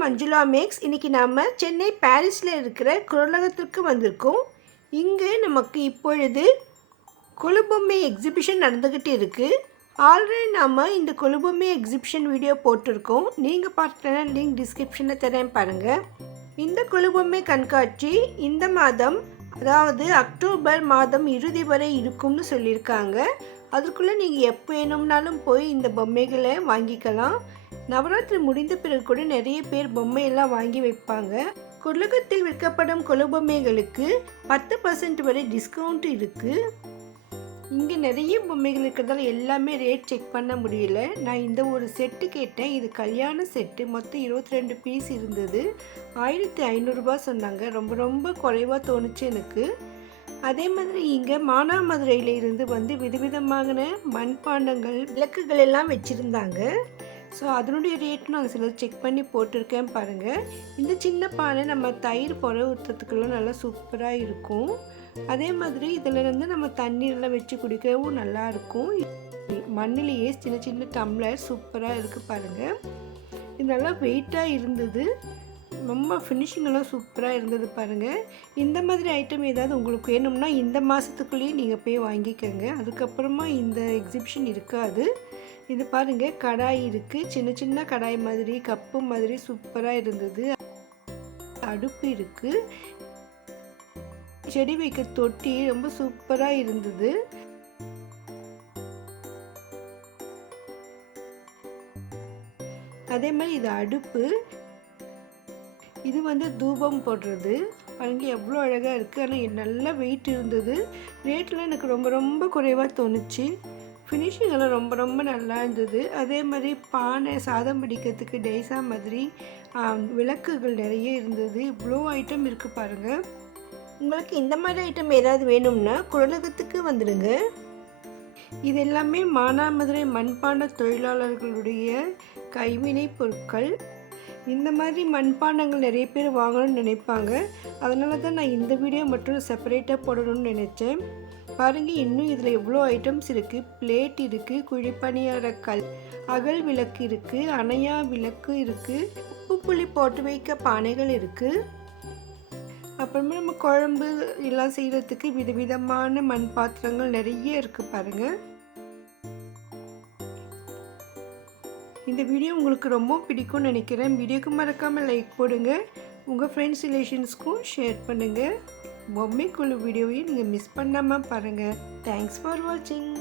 Manjula maths இன்றைக்கி நாம் சென்னை பாரிஸில் இருக்கிற குரலகத்திற்கு வந்திருக்கோம். இங்கு நமக்கு இப்பொழுது கொலுபொம்மை எக்ஸிபிஷன் நடந்துக்கிட்டு இருக்குது ஆல்ரெடி நாம் இந்த கொலுபொம்மை எக்ஸிபிஷன் வீடியோ போட்டிருக்கோம். நீங்கள் பார்க்கலன்னா லிங்க் டிஸ்கிரிப்ஷனில் தரேன் பாருங்கள் இந்த கொலுபொம்மை கண்காட்சி இந்த மாதம் அதாவது அக்டோபர் மாதம் இறுதி வரை இருக்கும்னு சொல்லியிருக்காங்க. அதுக்குள்ளே நீங்கள் எப்போ வேணும்னாலும் போய் இந்த பொம்மைகளை வாங்கிக்கலாம். நவராத்திரி முடிந்த பிறகு கூட நிறைய பேர் பொம்மையெல்லாம் வாங்கி வைப்பாங்க. குலகத்தில் விற்கப்படும் கொலு பொம்மைகளுக்கு பத்து பர்சன்ட் வரை டிஸ்கவுண்ட் இருக்குது இங்கே நிறைய பொம்மைகள் இருக்கிறதால எல்லாமே ரேட் செக் பண்ண முடியல. நான் இந்த ஒரு செட்டு கேட்டேன். இது கல்யாண செட்டு மொத்தம் இருபத்தி ரெண்டு பீஸ் இருந்தது. ஆயிரத்தி ஐநூறுரூபா சொன்னாங்க. ரொம்ப ரொம்ப குறைவாக தோணுச்சு எனக்கு. அதே மாதிரி இங்கே மானாமதுரையில் இருந்து வந்து விதவிதமான மண்பாண்டங்கள் விளக்குகள் எல்லாம் வச்சுருந்தாங்க. ஸோ அதனுடைய ரேட் நான் சில செக் பண்ணி போட்டிருக்கேன் பாருங்கள் இந்த சின்ன பானை நம்ம தயிர் புற ஊற்றுறதுக்கெல்லாம் நல்லா சூப்பராக இருக்கும். அதே மாதிரி இதிலிருந்து நம்ம தண்ணீரெல்லாம் வச்சு குடிக்கவும் நல்லா இருக்கும். மண்ணிலேயே சின்ன சின்ன டம்ளர் சூப்பராக இருக்குது பாருங்கள் இது நல்லா வெயிட்டாக இருந்தது. ரொம்ப ஃபினிஷிங்கெல்லாம் சூப்பராக இருந்தது பாருங்கள் இந்த மாதிரி ஐட்டம் ஏதாவது உங்களுக்கு வேணும்னா இந்த மாதத்துக்குள்ளேயே நீங்கள் போய் வாங்கிக்கோங்க. அதுக்கப்புறமா இந்த எக்ஸிபிஷன் இருக்காது. இது பாருங்கள் கடாய் இருக்குது சின்ன சின்ன கடாய் மாதிரி கப்பு மாதிரி சூப்பராக இருந்தது. அடுப்பு இருக்குது செடி வைக்க தொட்டி ரொம்ப சூப்பராக இருந்தது. அதே மாதிரி இது அடுப்பு. இது வந்து தூபம் போடுறது. பாருங்க எவ்வளோ அழகாக இருக்குது ஆனால் நல்லா வெயிட் இருந்தது. ரேட்டில் எனக்கு ரொம்ப ரொம்ப குறைவாக தோணுச்சு. ஃபினிஷிங் எல்லாம் ரொம்ப ரொம்ப நல்லா இருந்தது. அதே மாதிரி பானை சாதம் பிடிக்கிறதுக்கு டெய்ஸா மாதிரி விளக்குகள் நிறைய இருந்தது. இவ்வளோ ஐட்டம் இருக்குது பாருங்கள் உங்களுக்கு இந்த மாதிரி ஐட்டம் ஏதாவது வேணும்னா குழலகத்துக்கு வந்துடுங்க. இது எல்லாமே மானாமதுரை மண்பாண்ட தொழிலாளர்களுடைய கைவினை பொருட்கள். இந்த மாதிரி மண்பாண்டங்கள் நிறைய பேர் வாங்கணும்னு நினைப்பாங்க. அதனால தான் நான் இந்த வீடியோ மட்டும் செப்பரேட்டாக போடணும்னு நினச்சேன். பாருங்கள் இன்னும் இதில் எவ்வளோ ஐட்டம்ஸ் இருக்குது பிளேட் இருக்குது குழிப்பணியாரக்கல் அகல் விளக்கு இருக்குது அணையா விளக்கு இருக்குது உப்பு புளி போட்டு வைக்க பானைகள் இருக்குது அப்புறமா நம்ம குழம்பு எல்லாம் செய்கிறதுக்கு விதவிதமான மண் பாத்திரங்கள் நிறைய இருக்குது பாருங்கள் இந்த வீடியோ உங்களுக்கு ரொம்ப பிடிக்கும்னு நினைக்கிறேன். வீடியோக்கு மறக்காமல் லைக் போடுங்க. உங்கள் ஃப்ரெண்ட்ஸ் ரிலேஷன்ஸ்க்கும் ஷேர் பண்ணுங்கள் பொம்மை குழு வீடியோவையும் நீங்கள் மிஸ் பண்ணாமல் பாருங்கள் தேங்க்ஸ் ஃபார் வாட்சிங்